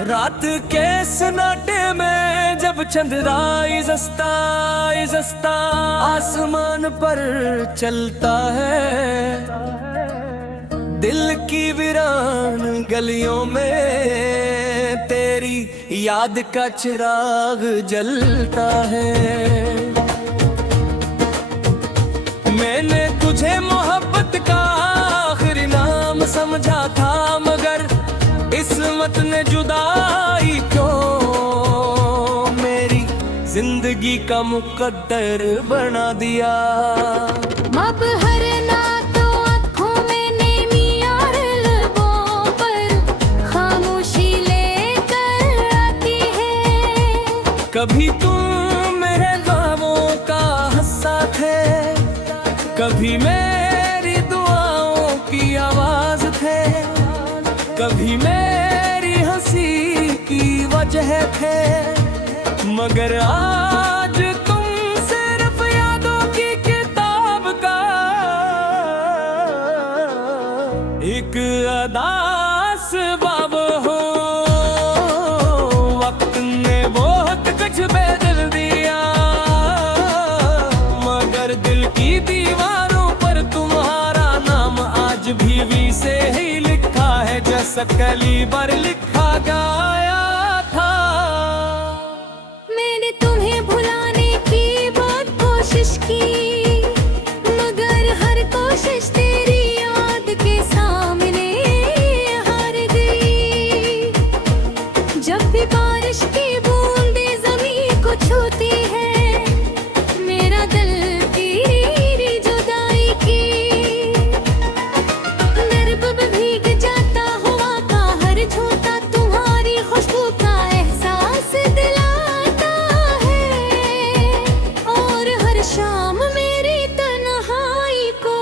रात के सन्नाटे में जब चंद्राई जस्ता आसमान पर चलता है, दिल की वीरान गलियों में तेरी याद का चिराग जलता है। मैंने तुझे मोहब्बत का आखिरी नाम समझा था, मगर किस्मत ने जुदाई क्यों मेरी जिंदगी का मुकद्दर बना दिया। अब हर ना तो आँखों में नेमी और लबों पर खामोशी लेकर आती है। कभी तुम मेरे ख्वाबों का हिस्सा थे, कभी मेरी दुआओं की आवाज थे, कभी मेरी हंसी की वजह थे, मगर आज तुम सिर्फ यादों की किताब का एक अदास बाब हो। वक्त ने बहुत कुछ बदल दिया, मगर दिल की दीवारों पर तुम्हारा नाम आज भी से ही लिखा है, जैसा कली पर लिखा गया था। मैंने तुम्हें भुलाने की बहुत कोशिश की, मगर हर कोशिश तेरी याद के सामने हार गई। जब भी बारिश की बूंदें ज़मीन को छूती है, मेरा दिल तेरी जुदाई की नर्ब भीग जाता हुआ का हर झोंका तुम्हारी खुशबू का एहसास दिलाता है, और हर शाम मेरी तन्हाई को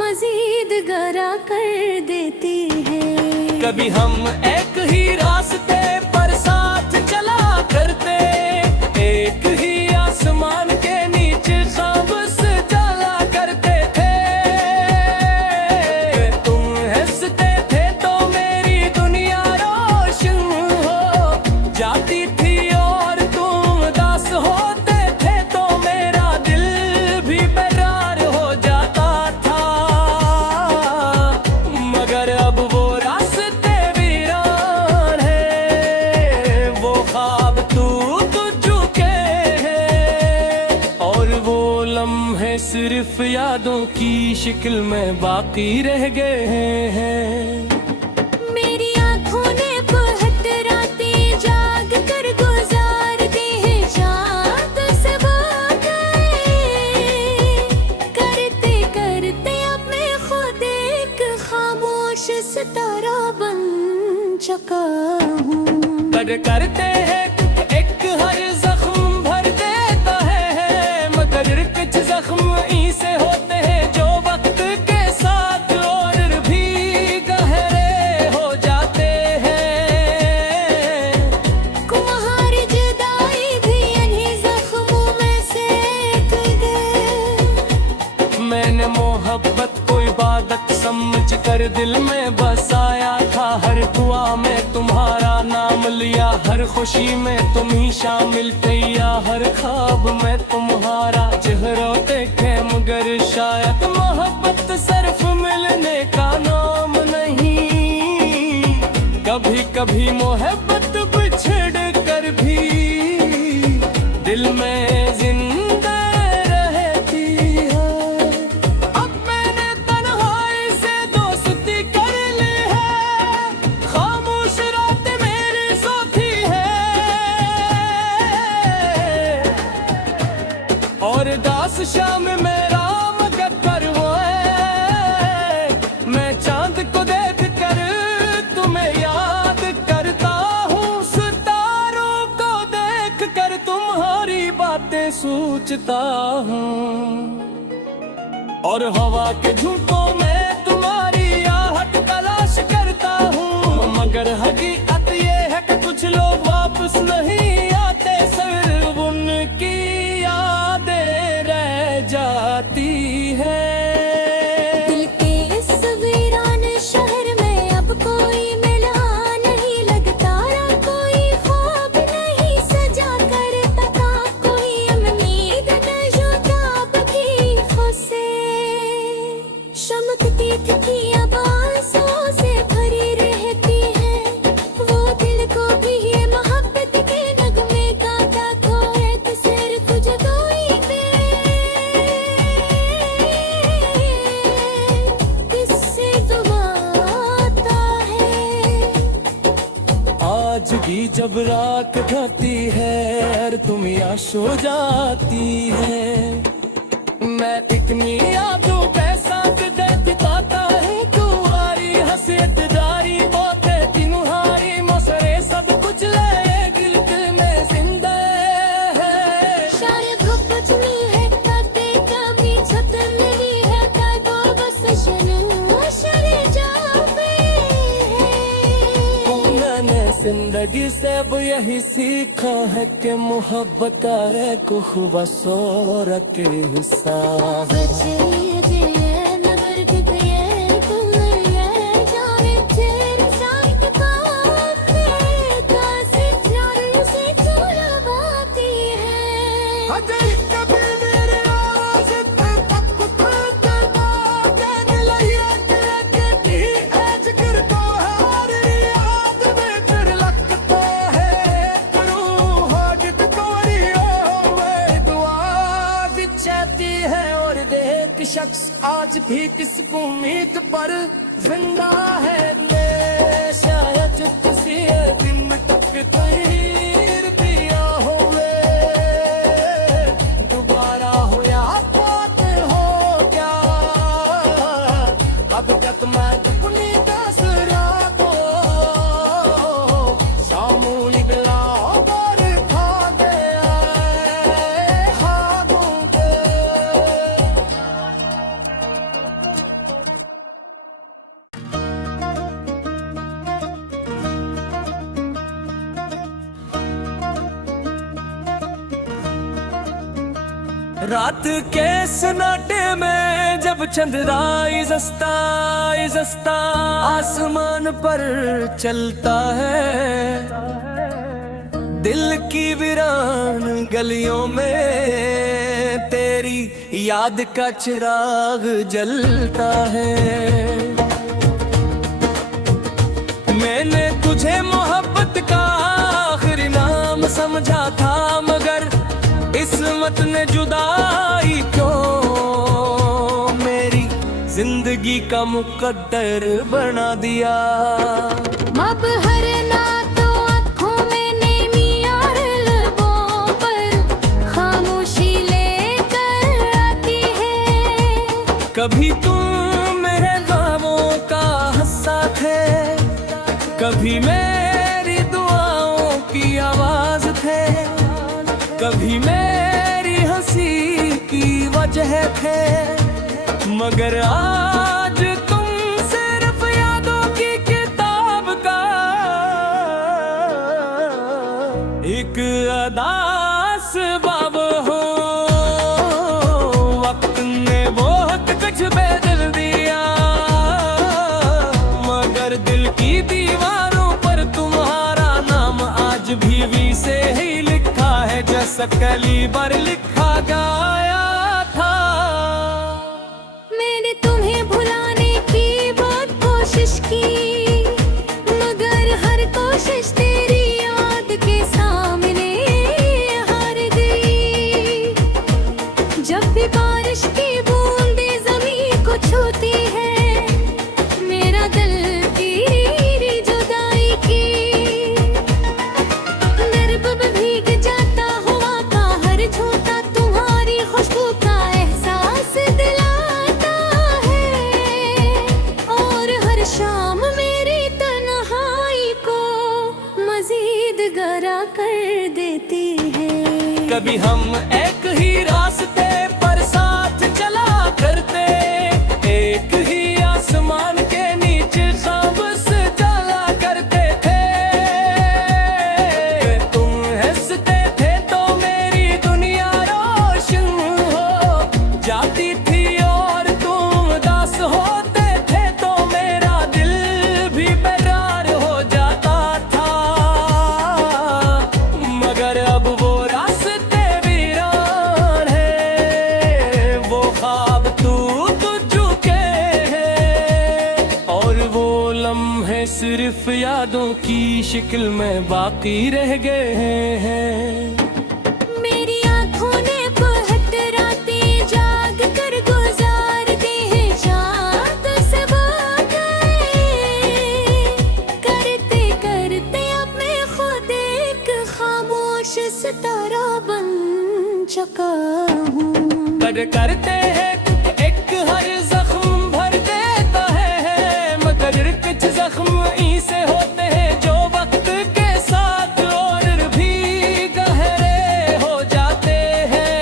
मजीद गहरा कर देती है। कभी हम एक ही रास्ते पर साथ चला करते, एक ही आसमान के नीचे ख्वाब सजा करते थे। तुम हंसते थे तो मेरी दुनिया रोशन हो जाती थी, और तुम उदास होते थे तो मेरा दिल भी बेरार हो जाता था। मगर अब वो रास्ते वीरान है, वो ख्वाब टूट चुके हैं, और वो लम्हे सिर्फ यादों की शक्ल में बाकी रह गए हैं। मेरी आँखों ने बहुत रातें जाग कर गुजार दी हैं, चाँद से करते करते अब मैं खुद एक खामोश सितारा बन चुका हूँ। करते हैं एक हर जख्म भर देता है, मगर कुछ जख्म ऐसे होते हैं जो वक्त के साथ और भी गहरे हो जाते हैं। तुम्हारी जुदाई भी इन्हीं जख्मों में से एक है। मैंने मोहब्बत को इबादत समझ कर दिल में बसाया था, हर दुआ में तुम्हारा नाम लिया, हर खुशी में तुम ही शामिल थे, या हर ख्वाब में तुम्हारा चेहरा देखे, मगर शायद मोहब्बत सिर्फ मिलने का नाम नहीं। कभी कभी मोहब्बत बिछड़ कर भी दिल में जिंदा रहती है। अब मैंने तन्हाई से दोस्ती कर ली है, खामोश रात मेरी साथी है, और दास शाम मेरा मगर वो है। मैं चांद को देख कर तुम्हें याद करता हूँ, सितारों को देख कर तुम्हारी बातें सोचता हूँ, और हवा के झूठों में तुम्हारी आहट तलाश करता हूँ, मगर हकीकत ये है कि कुछ लोग वापस नहीं आते, सिर्फ उनकी यादें रह जाती है। दिल के इस वीरान शहर में अब कोई मिला नहीं लगता, जब राख ढलती है और तुम या सो जाती है, मैं इतनी यादों पैसा दिखाता है कुआरी हसीयत जारी बोते तिनुहारी मोसरे सब कुछ ले दिल दिल में जिंदा है। शायद वो कुछ नहीं है करते कभी छत नहीं है कर दो बस शर्म शरे जावे है। मैंने जिंदगी से अब यही सीखा है कि मोहब्बत है को हुआ सोर के हिस्सा। शख्स आज भी किसको उम्मीद पर जिंदा है, मैं शायद किसी दिन तक तैर दिया होवे दोबारा हो या बात हो क्या। अब तक मैं अपनी दस रातों सामूली बिला पर खा गया हाथों पे। रात के सन्नाटे में जब चंद्रा इज़स्ता आसमान पर चलता है, दिल की वीरान गलियों में तेरी याद का चिराग जलता है। मैंने तुझे मोहब्बत का आखिरी नाम समझा था, मगर किस्मत ने जुदाई क्यों मेरी जिंदगी का मुकद्दर बना दिया। अब हर ना तो आँखों में नेमी और लबों पर खामोशी लेकर आती है। कभी तुम मेरे ख्वाबों का हिस्सा थे, कभी मेरी दुआओं की आवाज थे, कभी मेरी हंसी की वजह थे, मगर आज तुम सिर्फ यादों की किताब का एक अदास बाब हो। वक्त ने बहुत कुछ बदल दिया, मगर दिल की दीवारों पर तुम्हारा नाम आज भी से ही लिखा है, जैसा कली पर लिखा गया था। मैंने तुम्हें भुलाने की बहुत कोशिश की, मगर हर कोशिश तेरी याद के सामने हार गई। जब भी बारिश की बूंदें ज़मीन को छूती है, मेरा दिल तेरी जुदाई की निर्भव भीग जाता हुआ का हर झोंका तुम्हारी खुशबू का एहसास दिलाता है, और हर शाम मेरी तन्हाई को मजीद गहरा कर देती है। कभी हम एक ही रास्ते पर साथ चला करते, एक ही आसमान के नीचे ख्वाब सजाया करते थे। तुम हंसते थे तो मेरी दुनिया रोशन हो जाती थी, और तुम उदास होते थे तो मेरा दिल भी बेरार हो जाता था। मगर अब वो रास्ते वीरान है, वो ख्वाब टूट चुके हैं, और वो लम्हे सिर्फ यादों की शक्ल में बाकी रह गए हैं। मेरी आँखों ने बहुत रातें जाग कर गुजार दी हैं, चाँद से करते करते अब मैं खुद सब्र करते हैं एक हर जख्म भर देता है, मगर कुछ जख्म ऐसे होते हैं जो वक्त के साथ और भी गहरे हो जाते हैं।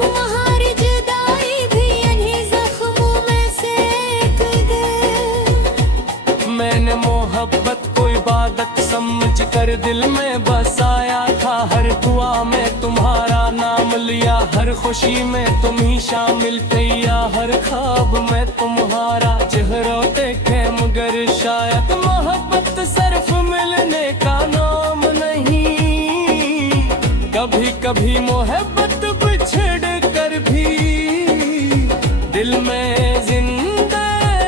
तुम्हारी जुदाई भी इन्हीं जख्मों में से एक दे। मैंने मोहब्बत को इबादत समझ कर दिल में बसाया था, हर दुआ में तुम्हारा नाम लिया, हर खुशी में तुम ही शामिल किया, हर ख्वाब में तुम्हारा चेहरा देखे, मगर शायद मोहब्बत सिर्फ मिलने का नाम नहीं। कभी कभी मोहब्बत बिछड़ कर भी दिल में जिंदा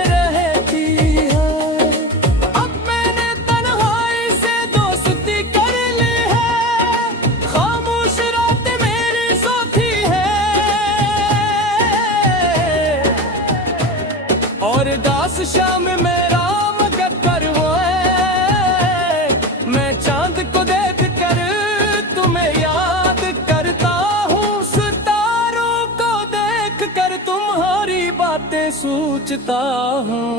रहती है। अब मैंने तन्हाई से दोस्ती कर ली है, खामोश रात मेरी साथी है, और दास शाम मेरा मगर वो है। मैं चांद को देख कर तुम्हें याद करता हूँ, सितारों को देख कर तुम्हारी बातें सोचता हूँ,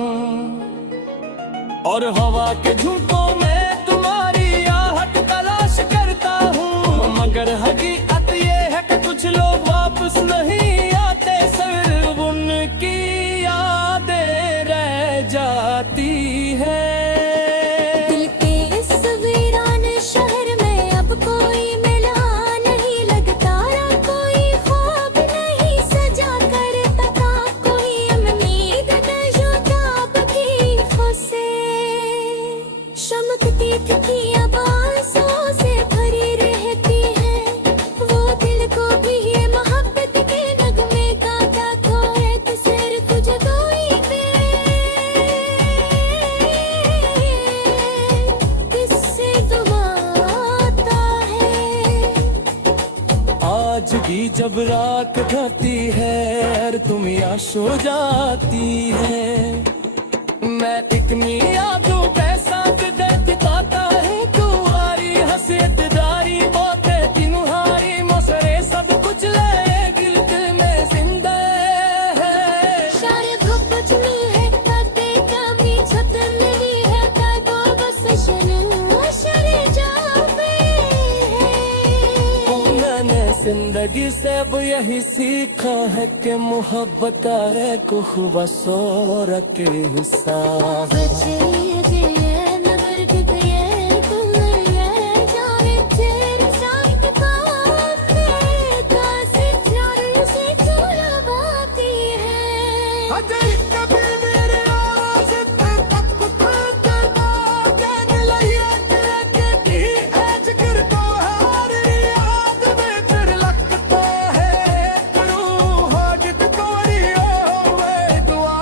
और हवा के झोंकों में तुम्हारी आहट तलाश करता हूँ। मगर हकीकत ये है कि कुछ लोग वापस नहीं आते, सिर्फ उनकी यादें रह जाती है। दिल के इस वीरान शहर में अब कोई मिला नहीं, लगता ना कोई ख्वाब नहीं सजा करता था, कोई उम्मीद न जो ताब की फंसे। चमकती थी अब आंसुओं से भरी रहती है, वो दिल को भी ये मोहब्बत के नगमे गाता खोए तो सिर्फ जगोई पे किससे दुआता है। आज भी जब रात ढलती है और तुम यहाँ सो जाती है, मैं इतनी यादों के साथ देखता है तुम्हारी हंसियत दारी बातें तुम्हारी मसरे सब कुछ ले गिल्ट में जिंदा है। शायद वो कुछ नहीं है करते कभी छत मेरी है कर दो बस शरे जावे है। मैंने जिंदगी से अब यही सीखा है कि मोहब्बत है को खूबसूरत के हिस्सा। बचे गए मगर टिक ये तुम ये जाने तेरे साथ काफे का से प्यार से चुरा बाती है। अजय कभी मेरे आवाज़ तक खुद ना कहने लगे कि आज कर तो हर याद में फिर लगता है करूँ हाजत कोरी होवे दुआ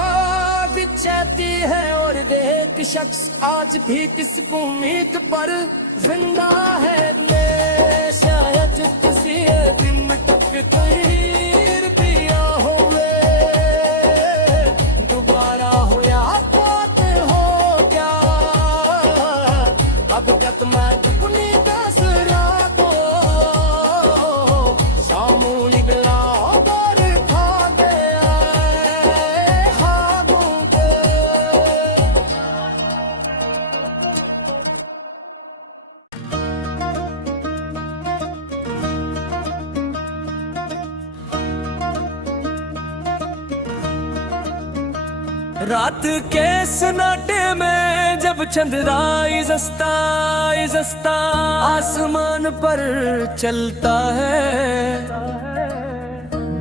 बिछाती है, और देख शख्स आज भी किस उम्मीद पर जिंदा है। मैं शायद किसी दिन तक कहीं दिया होवे दोबारा हो या बात हो क्या, अब तक मैं अपनी दसरा को सामूहिक लाकर खा गया खाबों के। रात के सन्नाटे में जब चंद्रा इजस्ता आसमान पर चलता है,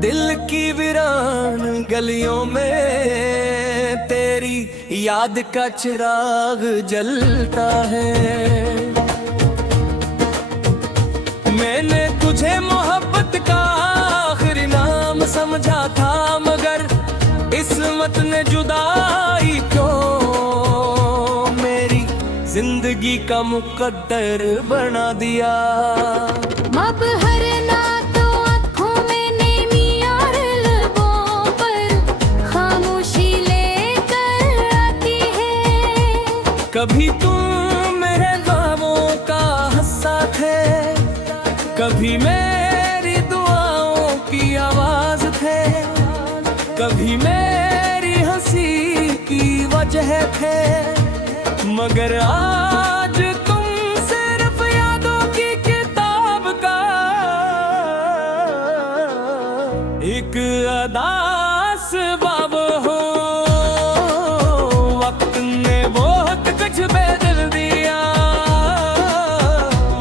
दिल की वीरान गलियों में तेरी याद का चिराग जलता है। मैंने तुझे मोहब्बत का आखिरी नाम समझा था, मगर किस्मत ने जुदाई क्यों मेरी जिंदगी का मुकद्दर बना दिया। अब हर रात आँखों में नेमी और लबों पर खामोशी लेकर आती है। कभी तुम मेरे ख्वाबों का हिस्सा थे, कभी मेरी दुआओं कभी मेरी हंसी की वजह थे, मगर आज तुम सिर्फ यादों की किताब का एक अदास बाब हो। वक्त ने बहुत कुछ बदल दिया,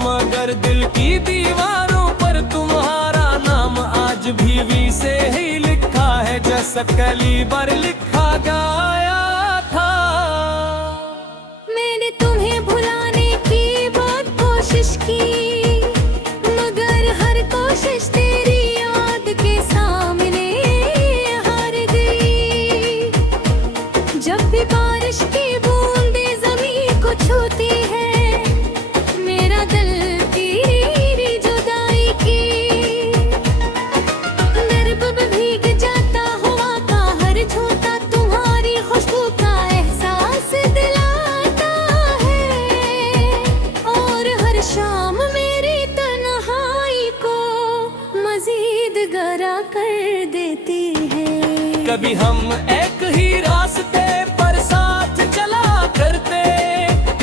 मगर दिल की दीवारों पर तुम्हारा नाम आज भी वी से ही लिखा है, जैसा कली बार लिखा गया था। मैंने तुम्हें भुलाने की बहुत कोशिश की, मगर हर कोशिश तेरी याद के सामने हार गई। जब भी बारिश की बूंदें ज़मीन को छूती है, मेरा दिल तेरी जुदाई की दर्द में भीग जाता हुआ का हर झोंका तुम्हारी खुशबू का एहसास दिलाता है, और हर शाम मेरी तन्हाई को मजीद गहरा कर देती है। कभी हम एक ही रास्ते पर साथ चला करते,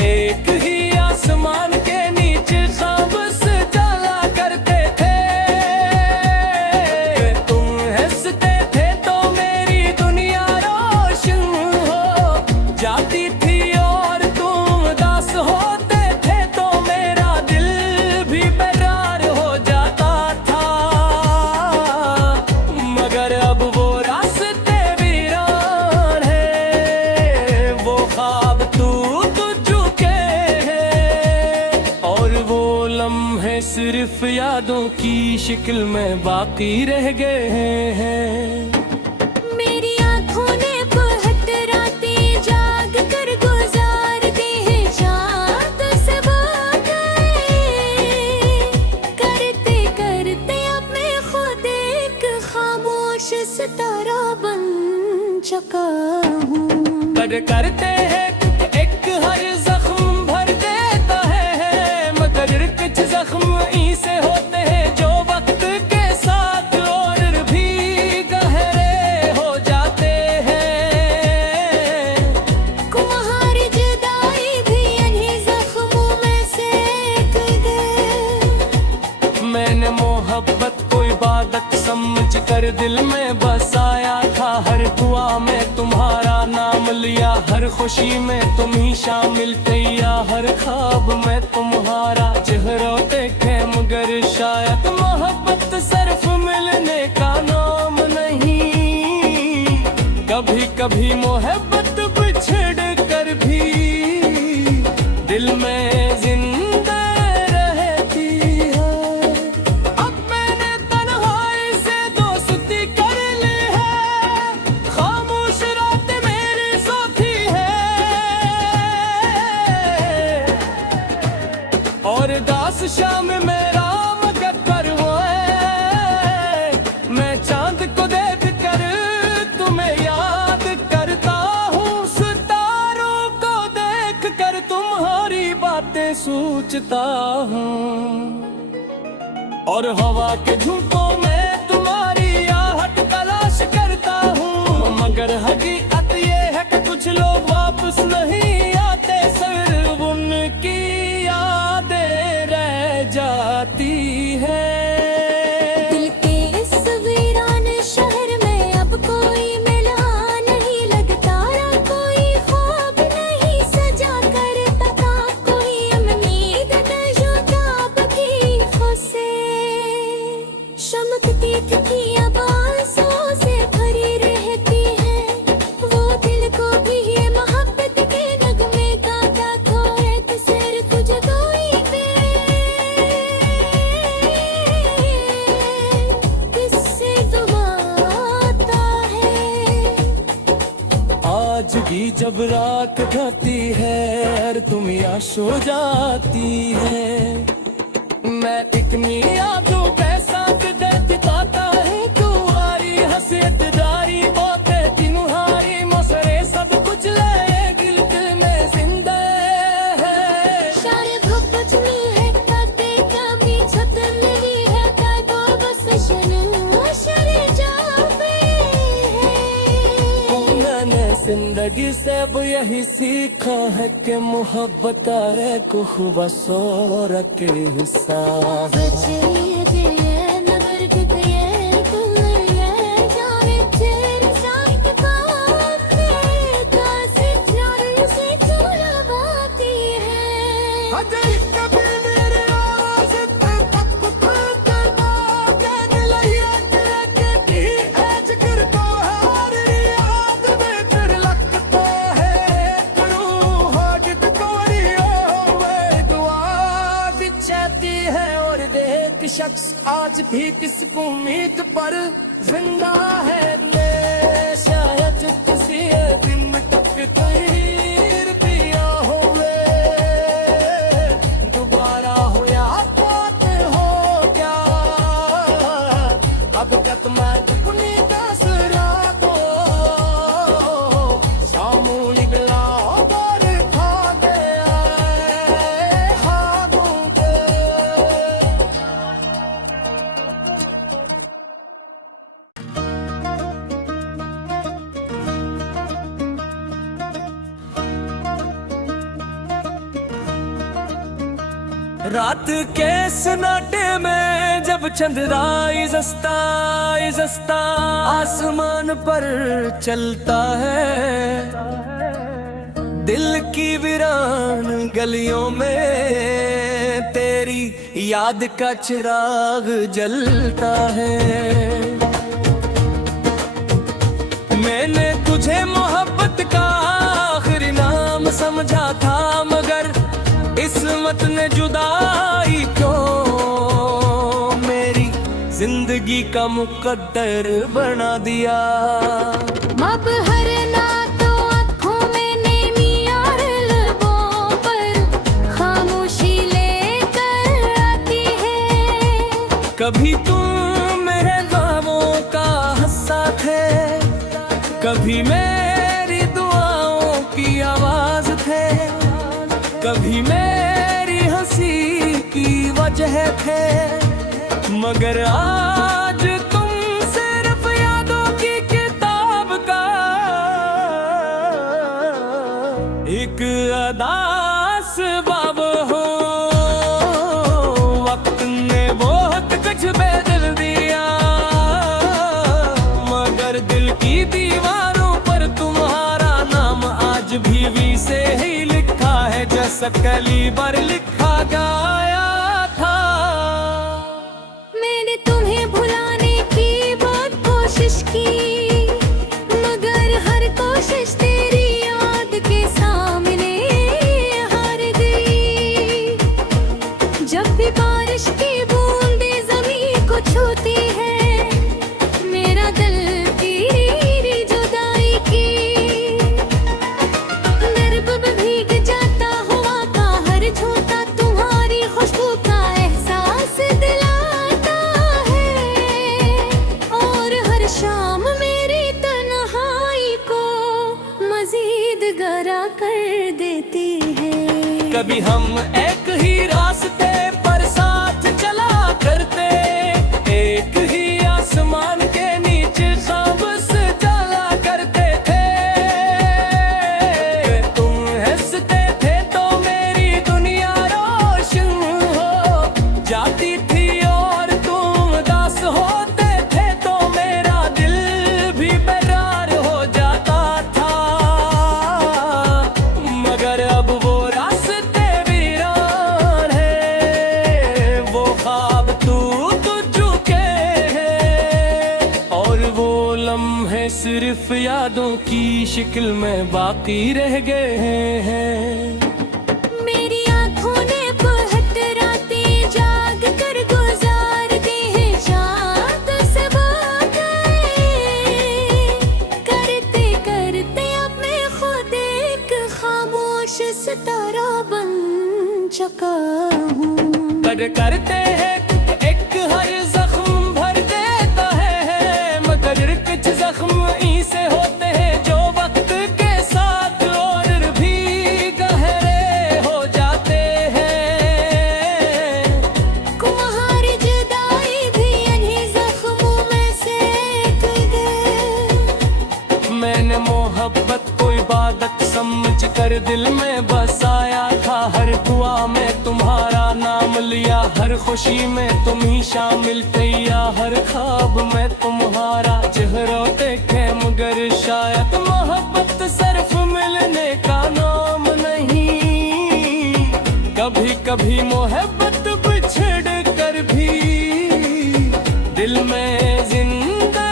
एक ही आसमान के नीचे ख्वाब सजाया करते थे। तुम हंसते थे तो मेरी दुनिया रोशन हो जाती थी, और तुम उदास होते थे तो मेरा दिल भी बेरार हो जाता था। मगर अब वो रास्ते वीरान हैं, वो ख्वाब टूट चुके हैं, और वो लम्हे सिर्फ यादों की शक्ल में बाकी रह गए हैं। मेरी आँखों ने बहुत रातें जाग कर गुजार दी हैं, चाँद से करते करते अब मैं खुद एक खामोश सितारा बन चुका हूँ। करते हैं एक हर जख्म भर देता है, मगर कुछ जख्म ऐसे होते हैं जो वक्त के साथ और भी गहरे हो जाते हैं। तुम्हारी जुदाई भी इन्हीं जख्मों में से एक है। मैंने मोहब्बत को इबादत समझ कर दिल में बसाया था, हर दुआ में तुम्हारा नाम लिया, हर खुशी में तुम ही शामिल थे, या हर ख्वाब में तुम्हारा चेहरा देखे, मगर शायद मोहब्बत सिर्फ मिलने का नाम नहीं। कभी कभी मोहब्बत बिछड़ कर भी दिल में जिंदा रहती है। अब मैंने तन्हाई से दोस्ती कर ली है, खामोश रात मेरी साथी है, और दास शाम मेरा मगर वो है। मैं चांद को देख कर तुम्हें याद करता हूँ, सितारों को देख कर तुम्हारी बातें सोचता हूँ, और हवा के झूठों में तुम्हारी आहट तलाश करता हूँ। मगर हकीकत ये है कि कुछ लोग वापस नहीं आते, सिर्फ उनकी यादें रह जाती है। दिल के इस वीरान शहर में अब कोई मिला नहीं, लगता रहा कोई ख्वाब नहीं सजा करता था, कोई उम्मीद न जुदा बकी खुसे चमकती थी अब आंसुओं से भरी रहती है। वो दिल को भी ये मोहब्बत के नगमे गाता खोए तो सिर्फ जुदाई पे किससे दुआता है। आज भी जब रात ढलती है और तुम यहाँ सो जाती है, मैं एक यादों पैसा दिखाता है, तुम्हारी हंसियत दारी बातें तुम्हारी मसरे सब कुछ ले दिल में जिंदा है। शारे भुपच में है काटे कमी छतन नहीं है काय तो बस शनु शरे जावे है। जिंदगी से अब यही सीखा है कि मोहब्बत है को हुआ सौर के हिसाब। शख्स आज भी किसको उम्मीद पर जिंदा है ने शायद किसी दिन तक कहीं पिया होवे दोबारा हो या बात हो क्या अब तक मैं अपनी दस रातों शामू निकला और खा गया खाबों के। रात के सन्नाटे में जब चंद्रा इज़स्ता आसमान पर चलता है, दिल की वीरान गलियों में तेरी याद का चिराग जलता है। मैंने तुझे मोहब्बत का आखिरी नाम समझा था, मगर किस्मत ने जुदाई क्यों मेरी जिंदगी का मुकद्दर बना दिया। अब हर ना तो आँखों में नेमी और लबों पर खामोशी लेकर आती है। कभी तुम मेरे ख्वाबों का हिस्सा थे, कभी मेरी दुआओं की आवाज थे, कभी मेरी हंसी की वजह थे, मगर आज तुम सिर्फ यादों की किताब का एक अदास बाब हो। वक्त ने बहुत कुछ बदल दिया, मगर दिल की दीवारों पर तुम्हारा नाम आज भी से ही लिखा है, जैसा कली पर लिखा गया था। मैंने तुम्हें भुलाने की बहुत कोशिश की, मगर हर कोशिश तेरी याद के सामने हार गई। जब भी बारिश की बूंदें ज़मीन को छूती है, मेरा दिल तेरी जुदाई की दर्द में भीग जाता हुआ का हर झोंका तुम्हारी खुशबू का एहसास दिलाता है, और हर शाम मेरी तन्हाई को मजीद गहरा कर देती है। कभी हम एक ही रास्ते पर साथ चला करते, एक ही आसमान के नीचे सबस जला करते थे। तुम हंसते थे तो मेरी दुनिया रोशन हो जाती थी, और तुम उदास होते थे तो मेरा दिल भी बेरार हो जाता था। मगर अब वो रास्ते वीरान है, वो ख्वाब टूट चुके हैं, और वो लम्हे सिर्फ यादों की शक्ल में बाकी रह गए हैं। मेरी आँखों ने बहुत रातें जाग कर गुजार दी हैं, चाँद से करते करते अब मैं खुद एक खामोश सितारा बन चुका हूँ। करते हैं एक हर जख्म भर देता है, मगर कुछ जख्म ऐसे होते हैं जो वक्त के साथ और भी गहरे समझ कर दिल में बसाया था, हर दुआ में तुम्हारा नाम लिया, हर खुशी में तुम ही शामिल थे, या हर ख्वाब में तुम्हारा चेहरा देखे, मगर शायद मोहब्बत सिर्फ मिलने का नाम नहीं, कभी कभी मोहब्बत बिछड़ कर भी दिल में जिंदा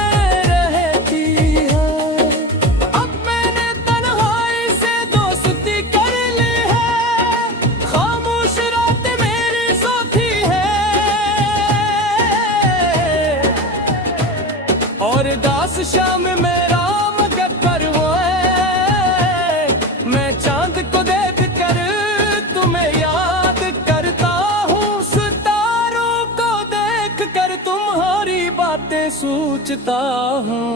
रहती है। अब मैंने तन्हाई से दोस्ती कर ली है, खामोश रात मेरी साथी है, और दास शाम मेरा मगर वो है, मैं चांद को देख कर तुम्हें याद करता हूँ, सितारों को देख कर तुम्हारी बातें सोचता हूँ,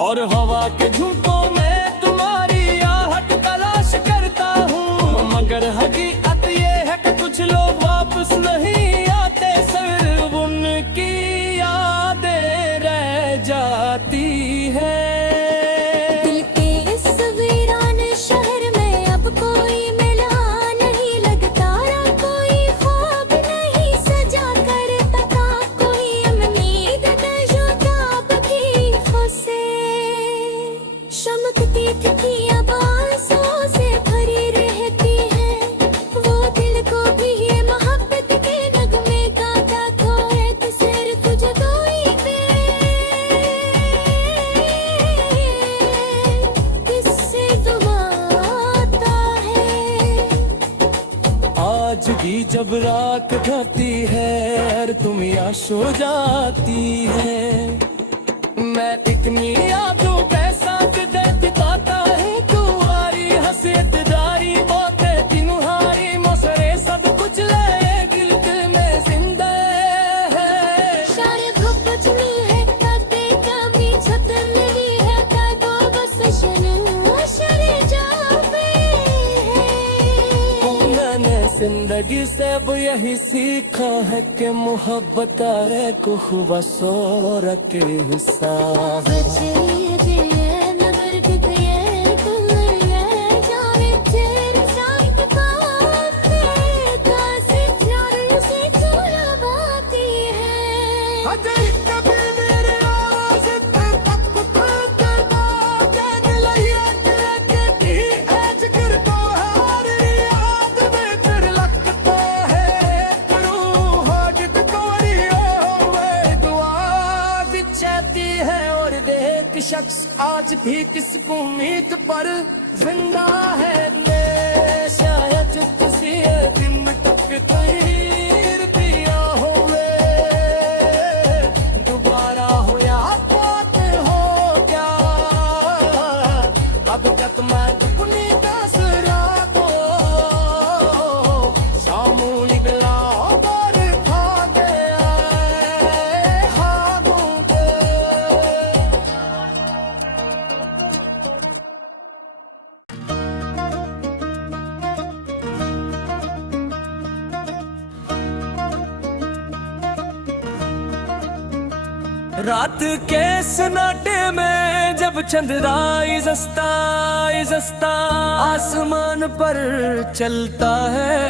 और हवा के झोंकों में तुम्हारी आहट तलाश करता हूँ, मगर हकीकत ये है कि कुछ लोग वापस नहीं आते, सिर्फ उनकी यादें रह जाती है। दिल के इस वीरान शहर में अब कोई मिला नहीं, लगता रहा कोई ख्वाब नहीं सजा कर तका, कोई उम्मीद न जो ताब की खुसे, चमकती थी अब आंसुओं से भरी रहती है, वो दिल को भी ये मोहब्बत के नगमे गाता खोए तो सिर्फ जुदाई पे किससे दुआता है। आज भी जब रात ढलती है और तुम या सो जाती है, मैं इतनी यादों के साथ देती पाता है, तुम्हारी हंसियत जारी बातें तुम्हारी मसरे सब कुछ ले दिल में जिंदा है। शारे घुपच में है ताते कभी छतन नहीं है, तातो बस शनू शरे जावे है। मैंने जिंदगी से अब यही सीखा है कि मोहब्बत है को हुआ सोर के हिसाब। बचने दिए नगर दिए तुम ये जाने तेरे साथ बातें कैसे प्यार से चुरा बाती है। अजय कभी मेरे आवाज़ पे तक खुद कहने लगी कि आज करता है और याद में तेरे लगता है, रूह हाजत कोरी हो वे दुआ बिछाती है, और देख शख्स आज भी किस उम्मीद पर जिंदा है, मैं शायद किसी दिन तक कहीं दिया होवे, दोबारा हो या बात हो क्या, अब तक मैं अपनी दसरा को सामूहिक गला पर खा गया खाबों के। रात के सन्नाटे में जब चंद्रा इजस्ता आसमान पर चलता है,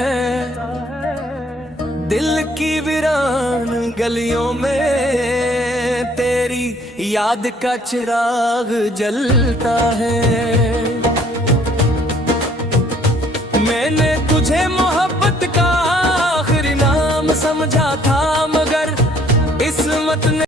दिल की वीरान गलियों में तेरी याद का चिराग जलता है। मैंने तुझे मोहब्बत का आखिरी नाम समझा था, मगर किस्मत ने